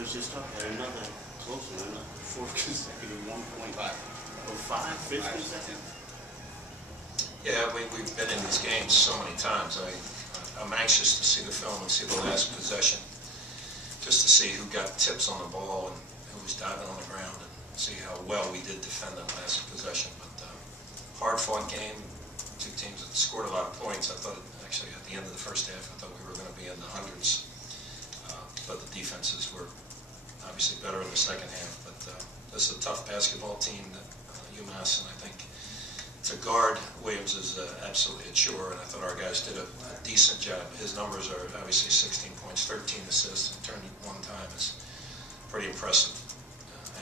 Coach just talked about another close one, another fourth consecutive 1.5. Oh, fifth consecutive? Yeah, we've been in these games so many times. I'm anxious to see the film and see the last possession, just to see who got tips on the ball and who was diving on the ground, and see how well we did defend that last possession. But hard-fought game, two teams that scored a lot of points. I thought, actually, at the end of the first half, I thought we were going to be in the hundreds. But the defenses were obviously better in the second half. But this is a tough basketball team, UMass, and I think to guard Williams is absolutely a chore, and I thought our guys did a decent job. His numbers are obviously 16 points, 13 assists, and turned it one time is pretty impressive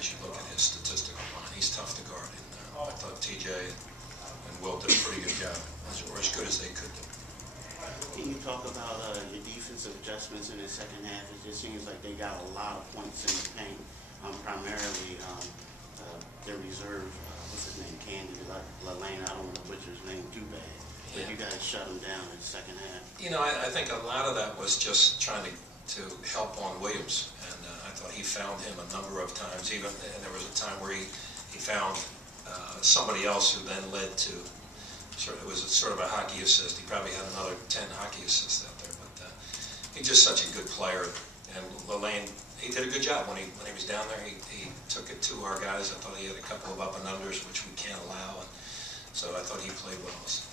as you look at his statistical line. He's tough to guard, and I thought TJ and Will did a pretty good job, or as good as they could do. Can you talk about your defensive adjustments in the second half? It just seems like they got a lot of points in the paint, primarily their reserve, what's his name, Candy Lane. I don't want to butcher his name too bad. But you guys shut him down in the second half. You know, I think a lot of that was just trying to help on Williams, and I thought he found him a number of times. Even, and there was a time where he found somebody else who then led to it was sort of a hockey assist. He probably had another 10 hockey assists out there, but he's just such a good player. And Lane, he did a good job when he was down there. He took it to our guys. I thought he had a couple of up and unders, which we can't allow, and so I thought he played well also.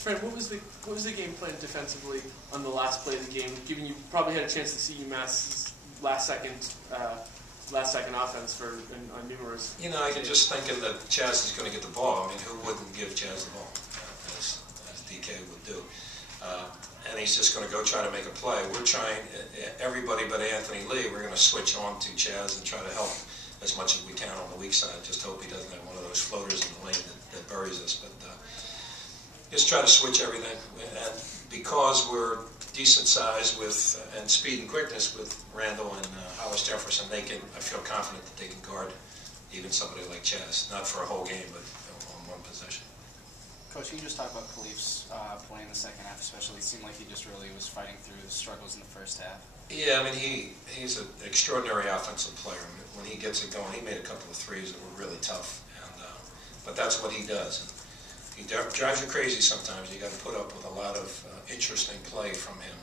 Fred, what was the game plan defensively on the last play of the game? Given you probably had a chance to see UMass's last second offense on numerous. You know, I can just thinking that Chaz is going to get the ball. I mean, who wouldn't give Chaz the ball, as DK would do? And he's just going to go try to make a play. We're trying, everybody but Anthony Lee, we're going to switch on to Chaz and try to help as much as we can on the weak side. Just hope he doesn't have one of those floaters in the lane that buries us. But just try to switch everything. And because we're decent size and speed and quickness with Randall and Hollis Jefferson, I feel confident that they can guard even somebody like Chaz. Not for a whole game, but on one possession. Coach, can you just talk about Khalif's play in the second half especially? It seemed like he just really was fighting through the struggles in the first half. Yeah, I mean, he's an extraordinary offensive player. I mean, when he gets it going, he made a couple of threes that were really tough. But that's what he does. And he drives you crazy sometimes. You got to put up with a lot of interesting play from him.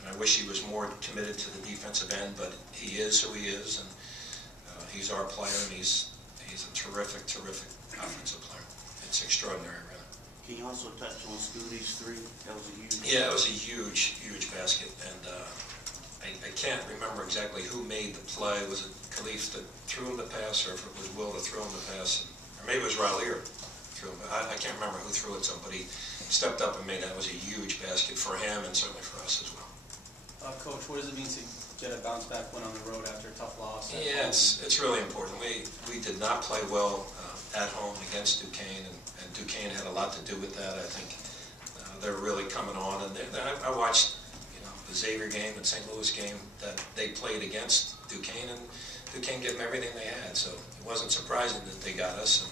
And I wish he was more committed to the defensive end, but he is who he is, and he's our player, and he's a terrific offensive player. It's extraordinary, really. Can you also touch on Scooty's three? That was a huge. Yeah, it was a huge basket, and I can't remember exactly who made the play. Was it Khalif that threw him the pass, or if it was Will that threw him the pass, or maybe it was Raleigh threw him. I can't remember who threw it to him, but he stepped up and made that. It was a huge basket for him, and certainly for us as well. Coach, what does it mean to get a bounce back win on the road after a tough loss? Yeah, it's really important. We did not play well at home against Duquesne, and Duquesne had a lot to do with that. I think they're really coming on, and I watched the Xavier game and St. Louis game that they played against Duquesne, and Duquesne gave them everything they had. So it wasn't surprising that they got us, and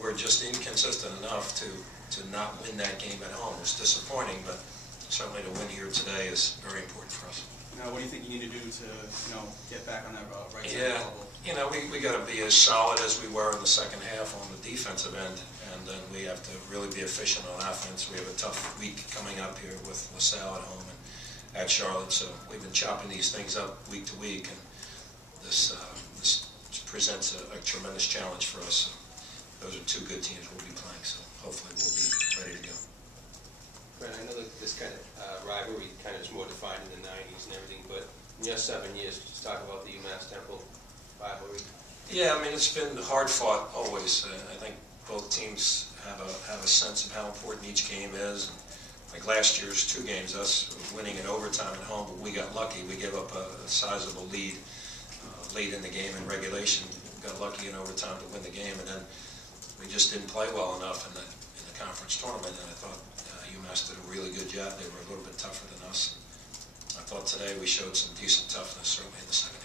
we're just inconsistent enough to not win that game at home. It's disappointing, but certainly to win here today is very important for us. What do you think you need to do to get back on that right side Yeah, of the bubble? we got to be as solid as we were in the second half on the defensive end, and then we have to really be efficient on offense. We have a tough week coming up here with LaSalle at home and at Charlotte, so we've been chopping these things up week to week, and this presents a tremendous challenge for us. So those are two good teams we'll be playing, so hopefully we'll be ready to go. Fran, I know that this kind of rivalry kind of is more defined in the 90s and everything, but in your 7 years, just talk about the UMass Temple rivalry. Yeah, I mean, it's been hard fought always. I think both teams have a sense of how important each game is. Like last year's 2 games, us winning in overtime at home, but we got lucky. We gave up a sizable lead late in the game in regulation. We got lucky in overtime to win the game, and then we just didn't play well enough in the conference tournament, and I thought UMass did a really good job. They were a little bit tougher than us. I thought today we showed some decent toughness, certainly in the second